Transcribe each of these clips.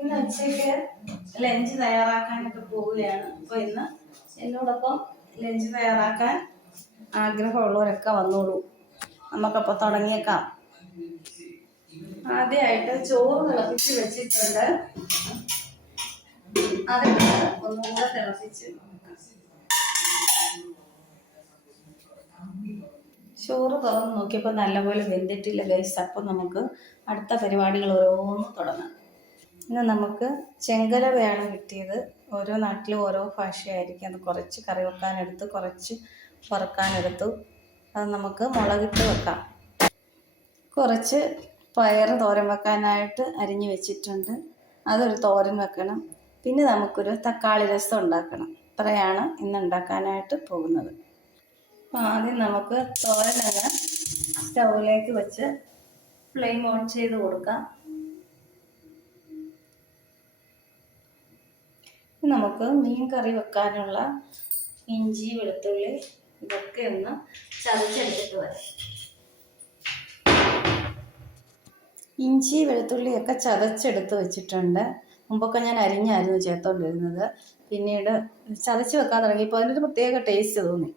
ഇന്ന് ഉച്ചയ്ക്ക് ലഞ്ച് തയ്യാറാക്കാനൊക്കെ പോവുകയാണ്. അപ്പോൾ ഇന്ന് എന്നോടൊപ്പം ലഞ്ച് തയ്യാറാക്കാൻ ആഗ്രഹമുള്ളവരൊക്കെ വന്നോളൂ. നമുക്കപ്പോൾ തുടങ്ങിയേക്കാം. ആദ്യമായിട്ട് ചോറ് തിളപ്പിച്ച് വെച്ചിട്ടുണ്ട്. അതൊക്കെ ഒന്നുകൂടെ തിളപ്പിച്ച് ചോറ് തുറന്ന് നോക്കിയപ്പോൾ നല്ലപോലെ വെന്തിട്ടില്ല ഗൈസ് അപ്പം നമുക്ക് അടുത്ത പരിപാടികൾ ഓരോന്ന് തുടങ്ങാം. ഇന്ന് നമുക്ക് ചെങ്കലവയാണ് കിട്ടിയത്. ഓരോ നാട്ടിലും ഓരോ ഭാഷയായിരിക്കും. അത് കുറച്ച് കറി വെക്കാനെടുത്ത് കുറച്ച് വറുക്കാനെടുത്തു. അത് നമുക്ക് മുളകിട്ട് വെക്കാം. കുറച്ച് പയർ തോരൻ വെക്കാനായിട്ട് അരിഞ്ഞു വെച്ചിട്ടുണ്ട്. അതൊരു തോരൻ വെക്കണം. പിന്നെ നമുക്കൊരു തക്കാളി രസം ഉണ്ടാക്കണം. ഇത്രയാണ് ഇന്ന് ഉണ്ടാക്കാനായിട്ട് പോകുന്നത്. ആദ്യം നമുക്ക് തോരനങ്ങ് സ്റ്റൗവിലേക്ക് വെച്ച് ഫ്ലെയിം ഓൺ ചെയ്ത് കൊടുക്കാം. നമുക്ക് മീൻ കറി വെക്കാനുള്ള ഇഞ്ചി വെളുത്തുള്ളി ഇതൊക്കെ ഒന്ന് ചതച്ചെടുത്തിട്ട് വരാം. ഇഞ്ചി വെളുത്തുള്ളിയൊക്കെ ചതച്ചെടുത്ത് വെച്ചിട്ടുണ്ട്. മുമ്പൊക്കെ ഞാൻ അരിഞ്ഞായിരുന്നു ചേർത്തോണ്ടിരുന്നത്. പിന്നീട് ചതച്ച് വെക്കാൻ തുടങ്ങിയപ്പോൾ അതിനൊരു പ്രത്യേക ടേസ്റ്റ് തോന്നി.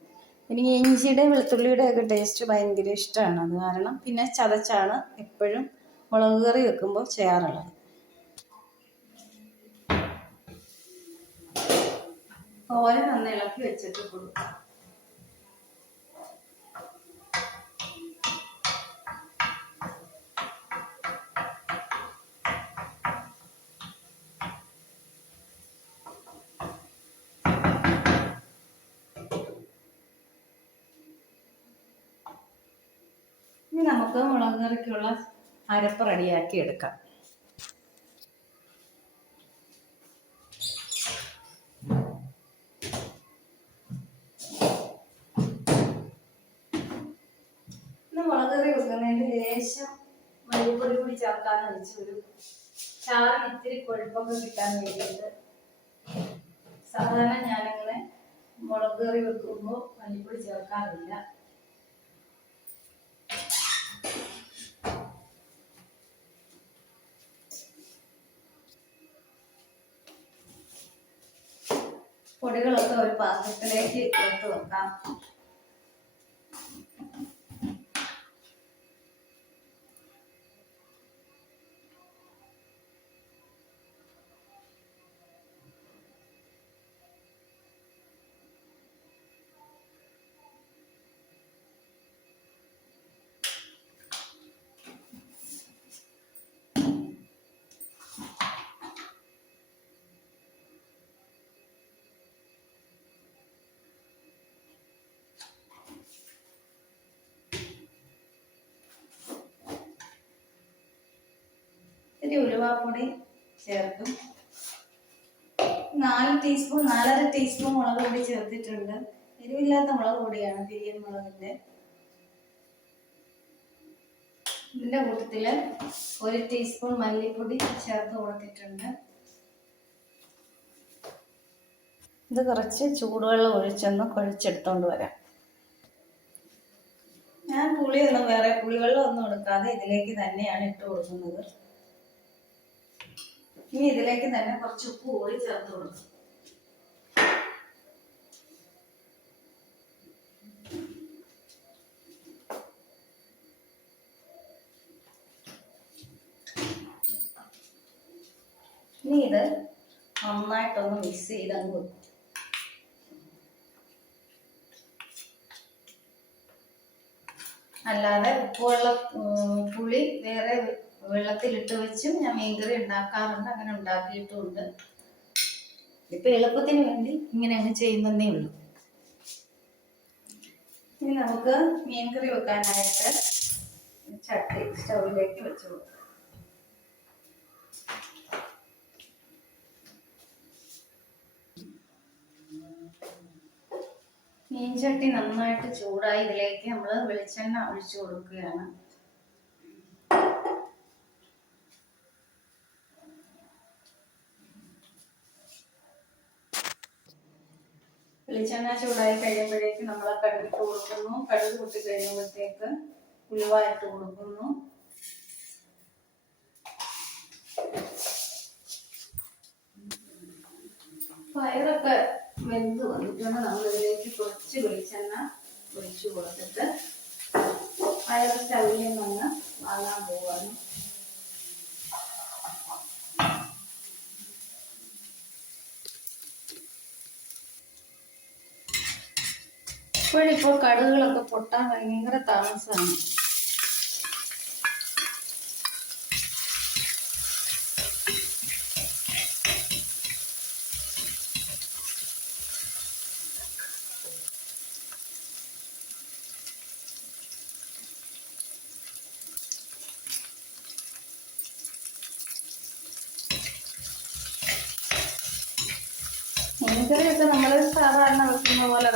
എനിക്ക് ഇഞ്ചിയുടെ വെളുത്തുള്ളിയുടെ ഒക്കെ ടേസ്റ്റ് ഭയങ്കര ഇഷ്ടമാണ് അത് കാരണം പിന്നെ ചതച്ചാണ് എപ്പോഴും മുളക് കറി വെക്കുമ്പോൾ ചെയ്യാറുള്ളത്. ഓരോ ഒന്ന് ഇളക്കി വെച്ചിട്ട് കൊടുക്കാം ഇനി നമുക്ക് മുളക് കറിക്കുള്ള അരപ്പ് റെഡിയാക്കി എടുക്കാം. മുളക് കറി വെക്കുന്നതിന് ലേശം മല്ലിപ്പൊടി കൂടി ചേർക്കാന്ന് ഒരു ചാറിന് ഇത്തിരി കൊഴുപ്പൊക്കെ കിട്ടാൻ വേണ്ടിയിട്ട് സാധാരണ ഞാനിങ്ങനെ മുളക് കറി വെക്കുമ്പോൾ മല്ലിപ്പൊടി ചേർക്കാറില്ല. പൊടികളൊക്കെ ഒരു പാത്രത്തിലേക്ക് എടുത്ത് വെക്കാം ഇത്തിരി ഉലുവാപ്പൊടി ചേർക്കും. നാല് ടീസ്പൂൺ നാലര ടീസ്പൂൺ മുളക് പൊടി ചേർത്തിട്ടുണ്ട്. എരിവില്ലാത്ത മുളക് പൊടിയാണ് പിരിയൻ മുളകിന്റെ. ഇതിന്റെ കൂട്ടത്തിൽ ഒരു ടീസ്പൂൺ മല്ലിപ്പൊടി ചേർത്ത് കൊടുത്തിട്ടുണ്ട്. ഇത് കുറച്ച് ചൂടുവെള്ളം ഒഴിച്ചൊന്ന് കുഴച്ചെടുത്തോണ്ട് വരാം. ഞാൻ പുളിയൊന്നും വേറെ പുളിവെള്ളം ഒന്നും എടുക്കാതെ ഇതിലേക്ക് തന്നെയാണ് ഇട്ട് കൊടുക്കുന്നത്. ഇനി ഇതിലേക്ക് തന്നെ കുറച്ച് ഉപ്പ് കൂടി ചേർത്ത് കൊടുക്കും. ഇനി ഇത് നന്നായിട്ടൊന്ന് മിക്സ് ചെയ്ത് അങ്ങ് വെക്കും. അല്ലാതെ ഉപ്പുള്ള പുളി വേറെ വെള്ളത്തിലിട്ട് വെച്ചും ഞാൻ മീൻകറി ഉണ്ടാക്കാറുണ്ട് അങ്ങനെ ഉണ്ടാക്കിയിട്ടുമുണ്ട്. ഇപ്പൊ എളുപ്പത്തിന് വേണ്ടി ഇങ്ങനെ അങ്ങ് ചെയ്യുന്നതേ ഉള്ളൂ. ഇനി നമുക്ക് മീൻകറി വെക്കാനായിട്ട് ചട്ടി സ്റ്റൗവിലേക്ക് വെച്ച് കൊടുക്കാം. മീൻചട്ടി നന്നായിട്ട് ചൂടായി ഇതിലേക്ക് നമ്മൾ വെളിച്ചെണ്ണ ഒഴിച്ചു കൊടുക്കുകയാണ്. വെളിച്ചെണ്ണ ചൂടായി കഴിയുമ്പോഴേക്ക് നമ്മൾ കടുക് ഇട്ട് കൊടുക്കുന്നു. കടുക് കൂട്ടി കഴിയുമ്പോഴത്തേക്ക് ഉലുവ കൊടുക്കുന്നു. പയറൊക്കെ വെന്ത് വന്നിട്ടുണ്ട്. നമ്മളിതിലേക്ക് കുറച്ച് വെളിച്ചെണ്ണ ഒഴിച്ചു കൊടുത്തിട്ട് പയർ സ്റ്റൗവിൽ നിന്ന് വാങ്ങാൻ പോവാണ്. ഇപ്പോഴിപ്പോൾ കടുകുകളൊക്കെ പൊട്ടാൻ ഭയങ്കര താമസമാണ്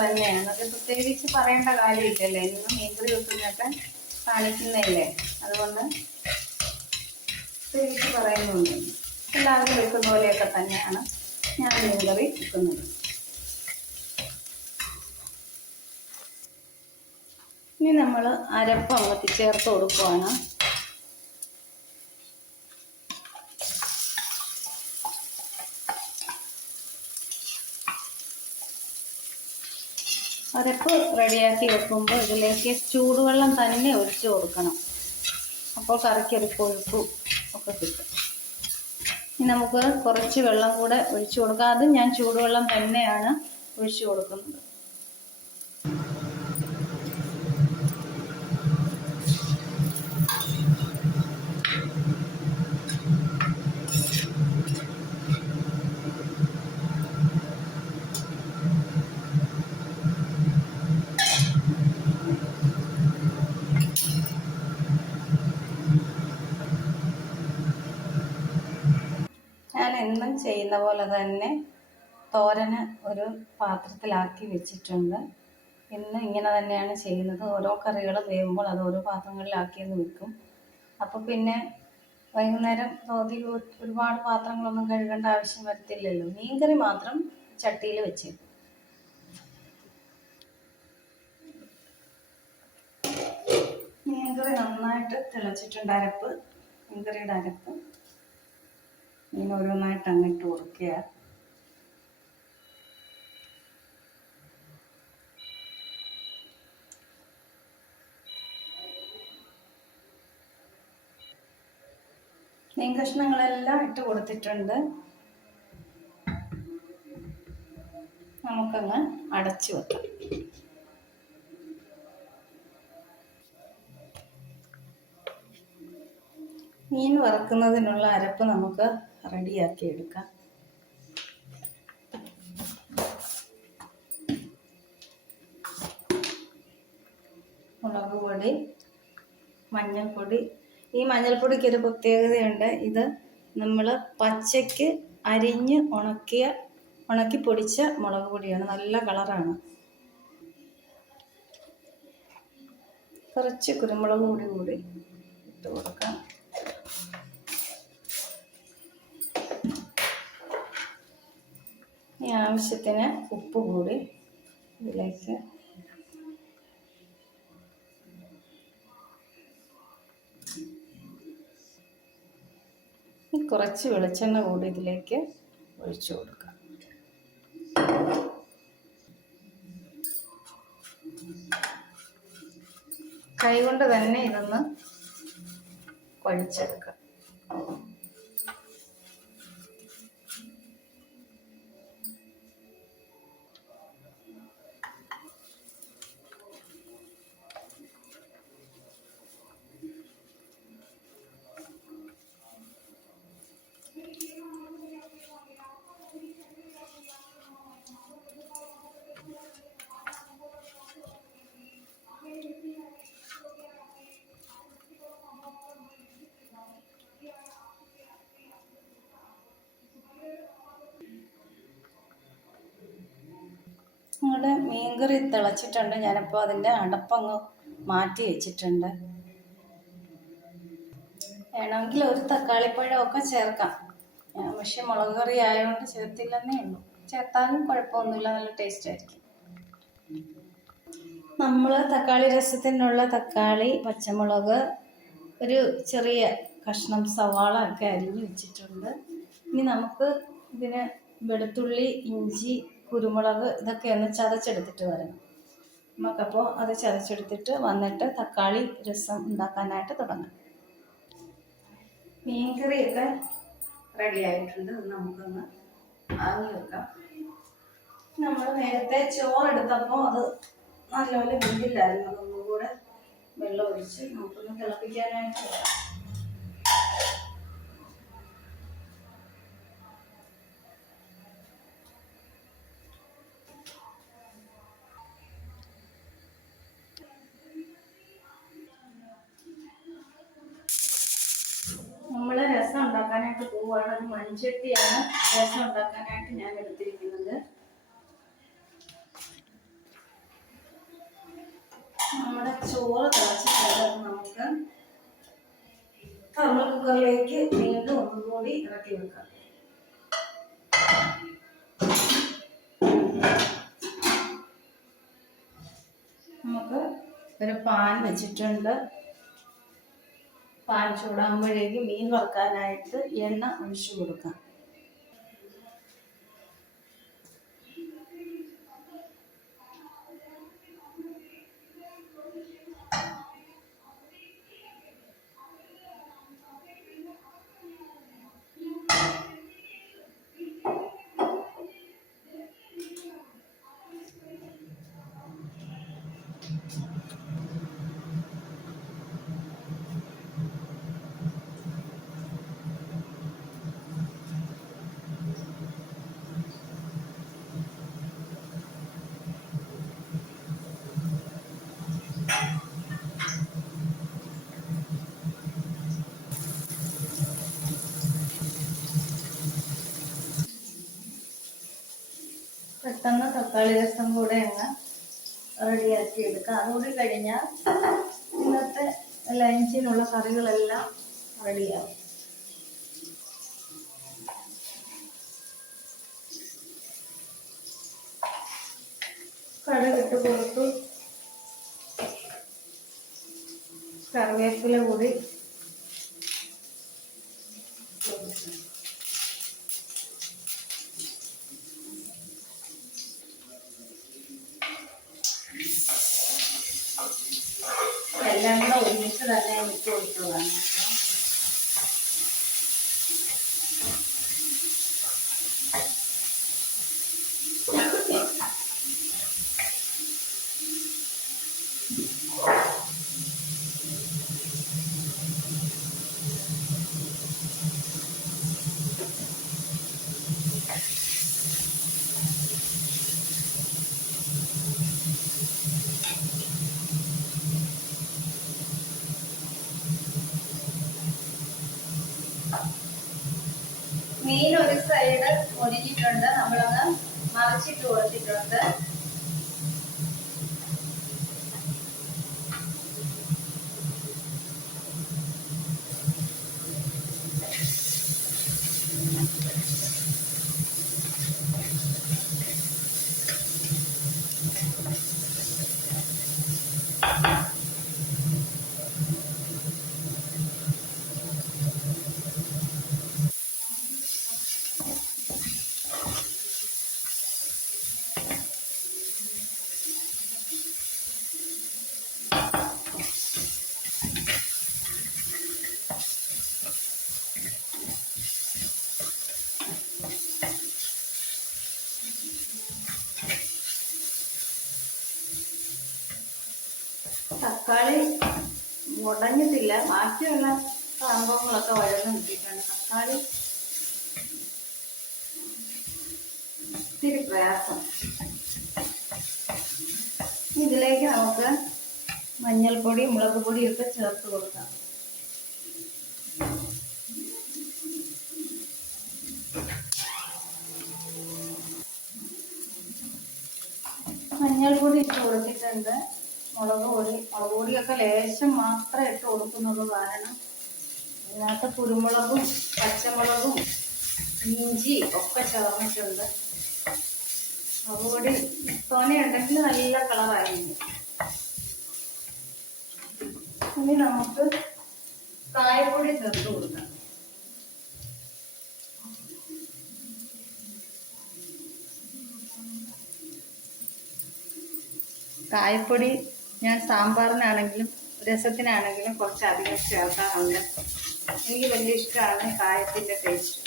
തന്നെയാണ്. അത് പ്രത്യേകിച്ച് പറയേണ്ട കാര്യമില്ലല്ലേ? നിങ്ങൾ മീൻകറി വെക്കുന്നതൊക്കെ കാണിക്കുന്നതല്ലേ? അതുകൊണ്ട് പ്രത്യേകിച്ച് പറയുന്നുണ്ട് എല്ലാവരും വെക്കുന്ന പോലെയൊക്കെ തന്നെയാണ് ഞാൻ മീൻകറി വെക്കുന്നത്. ഇനി നമ്മൾ അരപ്പ് അങ്ങോട്ട് ചേർത്ത് കൊടുക്കുവാണ്. അരപ്പ് റെഡിയാക്കി വെക്കുമ്പോൾ ഇതിലേക്ക് ചൂടുവെള്ളം തന്നെ ഒഴിച്ചു കൊടുക്കണം. അപ്പോൾ കറിക്കൊരു കൊഴുപ്പും ഒക്കെ കിട്ടും. ഇനി നമുക്ക് കുറച്ച് വെള്ളം കൂടെ ഒഴിച്ചു കൊടുക്കാം. അത് ഞാൻ ചൂടുവെള്ളം തന്നെയാണ് ഒഴിച്ചു കൊടുക്കുന്നത്. എന്നും ചെയ്യുന്ന പോലെ തന്നെ തോരന് ഒരു പാത്രത്തിലാക്കി വെച്ചിട്ടുണ്ട്. ഇന്ന് ഇങ്ങനെ തന്നെയാണ് ചെയ്യുന്നത്. ഓരോ കറികൾ വേകുമ്പോൾ അത് ഓരോ പാത്രങ്ങളിലാക്കിയെന്ന് വെക്കും. അപ്പോൾ പിന്നെ വൈകുന്നേരം തോതി ഒരുപാട് പാത്രങ്ങളൊന്നും കഴുകേണ്ട ആവശ്യം വരത്തില്ലല്ലോ. മീൻകറി മാത്രം ചട്ടിയിൽ വെച്ചേക്കും മീൻകറി നന്നായിട്ട് തിളച്ചിട്ടുണ്ട് അരപ്പ്. മീൻകറിയുടെ അരപ്പ്. മീൻ ഓരോന്നായിട്ട് അങ്ങിട്ട് കൊടുക്കുക മീൻ കഷ്ണങ്ങളെല്ലാം ഇട്ട് കൊടുത്തിട്ടുണ്ട്. നമുക്കങ്ങ് അടച്ചു വെക്കാം. മീൻ വറക്കുന്നതിനുള്ള അരപ്പ് നമുക്ക് റെഡിയാക്കി എടുക്കാം. മുളക് പൊടി മഞ്ഞൾപ്പൊടി. ഈ മഞ്ഞൾപ്പൊടിക്ക് ഒരു പ്രത്യേകതയുണ്ട്. ഇത് നമ്മൾ പച്ചയ്ക്ക് അരിഞ്ഞ് ഉണക്കിയ ഉണക്കി പൊടിച്ച മുളക് പൊടിയാണ്. നല്ല കളറാണ്. കുറച്ച് കുരുമുളക് പൊടി കൂടി ഇട്ട് കൊടുക്കാം. ഈ ആവശ്യത്തിന് ഉപ്പ് കൂടി ഇതിലേക്ക്. കുറച്ച് വെളിച്ചെണ്ണ കൂടി ഇതിലേക്ക് ഒഴിച്ചു കൊടുക്കാം. കൈകൊണ്ട് തന്നെ ഇതൊന്ന് കുഴച്ചെടുക്കാം. നമ്മുടെ മീൻകറി തിളച്ചിട്ടുണ്ട്. ഞാനിപ്പോൾ അതിന്റെ അടപ്പങ്ങ് മാറ്റി വെച്ചിട്ടുണ്ട്. വേണമെങ്കിൽ ഒരു തക്കാളിപ്പഴമൊക്കെ ചേർക്കാം. പക്ഷെ മുളക് കറി ആയതുകൊണ്ട് ചേർത്തില്ലെന്നേ ഉള്ളൂ. ചേർത്താലും കുഴപ്പമൊന്നുമില്ല. നല്ല ടേസ്റ്റ് ആയിരിക്കും. നമ്മൾ തക്കാളി രസത്തിനുള്ള തക്കാളി പച്ചമുളക് ഒരു ചെറിയ കഷ്ണം സവാള ഒക്കെ അരിഞ്ഞ് വെച്ചിട്ടുണ്ട്. ഇനി നമുക്ക് ഇതിന് വെളുത്തുള്ളി ഇഞ്ചി കുരുമുളക് ഇതൊക്കെ ഒന്ന് ചതച്ചെടുത്തിട്ട് വരണം. നമുക്കപ്പോൾ അത് ചതച്ചെടുത്തിട്ട് വന്നിട്ട് തക്കാളി രസം ഉണ്ടാക്കാനായിട്ട് തുടങ്ങാം. മീൻകറിയൊക്കെ റെഡി ആയിട്ടുണ്ട്. നമുക്കൊന്ന് വാങ്ങി വെക്കാം. നമ്മൾ നേരത്തെ ചോറെടുത്തപ്പോൾ അത് നല്ലപോലെ വെന്തില്ലായിരുന്നു. അതൊന്നും കൂടെ വെള്ളം ഒഴിച്ച് നമുക്കൊന്ന് തിളപ്പിക്കാനായിട്ട് വെക്കാം. പോവുകയാണ് ഒരു മൺചട്ടിയാണ് രസം ഉണ്ടാക്കാനായിട്ട് ഞാൻ എടുത്തിരിക്കുന്നത്. നമ്മുടെ ചോറ് തിളച്ചിട്ട് നമുക്ക് തെർമൽ കുക്കറിലേക്ക് വീണ്ടും ഒന്നുകൂടി ഇറക്കി വെക്കാം. നമുക്ക് ഒരു പാൻ വെച്ചിട്ടുണ്ട്. ചൂടാകുമ്പോഴേക്ക് മീൻ വറുക്കാനായിട്ട് എണ്ണ ഒഴിച്ചു കൊടുക്കാം. തക്കാളി രസം കൂടെ അങ്ങ് റെഡിയാക്കി എടുക്കാം. അതുകൂടി കഴിഞ്ഞാൽ ഇന്നത്തെ ലഞ്ചിനുള്ള കറികളെല്ലാം റെഡിയാവും. കടകിട്ട് കൊടുത്തു. കറിവേപ്പില കൂടി എല്ലാം കൂടെ ഒരുമിച്ച് തന്നെ ഇട്ട് കൊടുത്തതാണ് കേട്ടോ മീൻ ഒരു സൈഡ് ഒരിഞ്ഞിട്ടുണ്ട് നമ്മളങ്ങ് മറിച്ചിട്ട് കൊടുത്തിട്ടുണ്ട് തക്കാളി ഉടഞ്ഞിട്ടില്ല ബാക്കിയുള്ള സംഭവങ്ങളൊക്കെ വഴന്ന് കിട്ടിയിട്ടുണ്ട് തക്കാളി ഇത്തിരി പ്രയാസം ഇതിലേക്ക് നമുക്ക് മഞ്ഞൾപ്പൊടി മുളക് പൊടിയൊക്കെ ചേർത്ത് കൊടുക്കാം. മഞ്ഞൾപ്പൊടി ഇട്ട് കൊടുത്തിട്ടുണ്ട്. മുളക് പൊടി മുളക് പൊടിയൊക്കെ ലേശം മാത്രമേ ഇട്ട് കൊടുക്കുന്നുള്ളൂ കാരണം ഇതിനകത്ത് കുരുമുളകും പച്ചമുളകും ഇഞ്ചി ഒക്കെ ചേർന്നിട്ടുണ്ട്. മുളക് പൊടി തോനെയുണ്ടെങ്കിൽ നല്ല കളറായിരുന്നു ഇനി നമുക്ക് കായപ്പൊടി ചേർത്ത് കൊടുക്കാം. കായപ്പൊടി ഞാൻ സാമ്പാറിനാണെങ്കിലും രസത്തിനാണെങ്കിലും കുറച്ച് അധികം ചേർക്കാറുണ്ട്. എനിക്ക് വലിയ ഇഷ്ടമാണ് കായത്തിന്റെ ടേസ്റ്റ്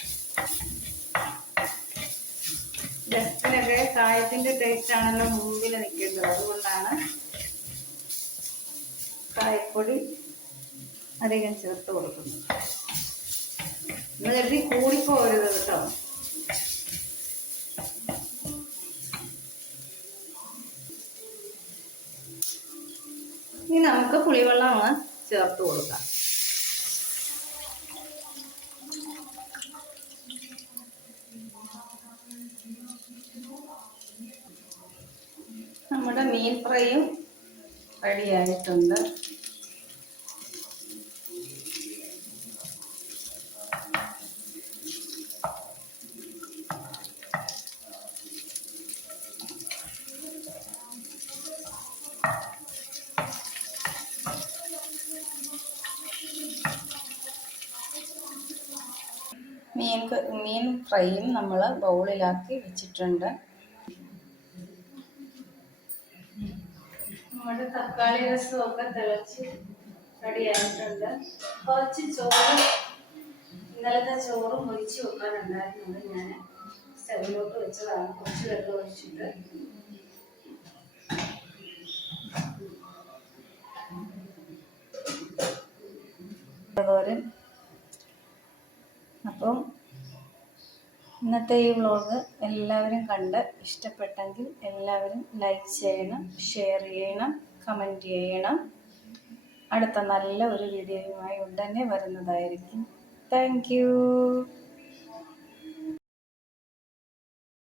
രസത്തിനൊക്കെ കായത്തിന്റെ ടേസ്റ്റ് ആണല്ലോ മുമ്പിൽ നിൽക്കേണ്ടത് അതുകൊണ്ടാണ് കായപ്പൊടി അധികം ചേർത്ത് കൊടുക്കുന്നത്. നിങ്ങൾ കരുതി കൂടിപ്പോരുത് കേട്ടോ. ഇനി നമുക്ക് പുളിവെള്ളം അങ്ങ് ചേർത്ത് കൊടുക്കാം. നമ്മുടെ മീൻ ഫ്രൈയും റെഡിയായിട്ടുണ്ട്. മീൻ ക- മീൻ ഫ്രൈയും നമ്മൾ ബൗളിലാക്കി വെച്ചിട്ടുണ്ട്. നമ്മുടെ തക്കാളി രസമൊക്കെ തിളച്ച് റെഡി കുറച്ച് ചോറ് ഇന്നലത്തെ ചോറ് മുരിച്ച് വെക്കാനുണ്ടായിരുന്നത് ഞാൻ സ്റ്റവിലോട്ട് വെച്ചതാണ്. കുറച്ച് വെള്ളം ഒഴിച്ചിട്ട്. അപ്പം ഇന്നത്തെ ഈ വ്ളോഗ് എല്ലാവരും കണ്ട് ഇഷ്ടപ്പെട്ടെങ്കിൽ എല്ലാവരും ലൈക്ക് ചെയ്യണം ഷെയർ ചെയ്യണം കമന്റ് ചെയ്യണം. അടുത്ത നല്ല ഒരു വീഡിയോയുമായി ഉടനെ വരുന്നതായിരിക്കും. താങ്ക്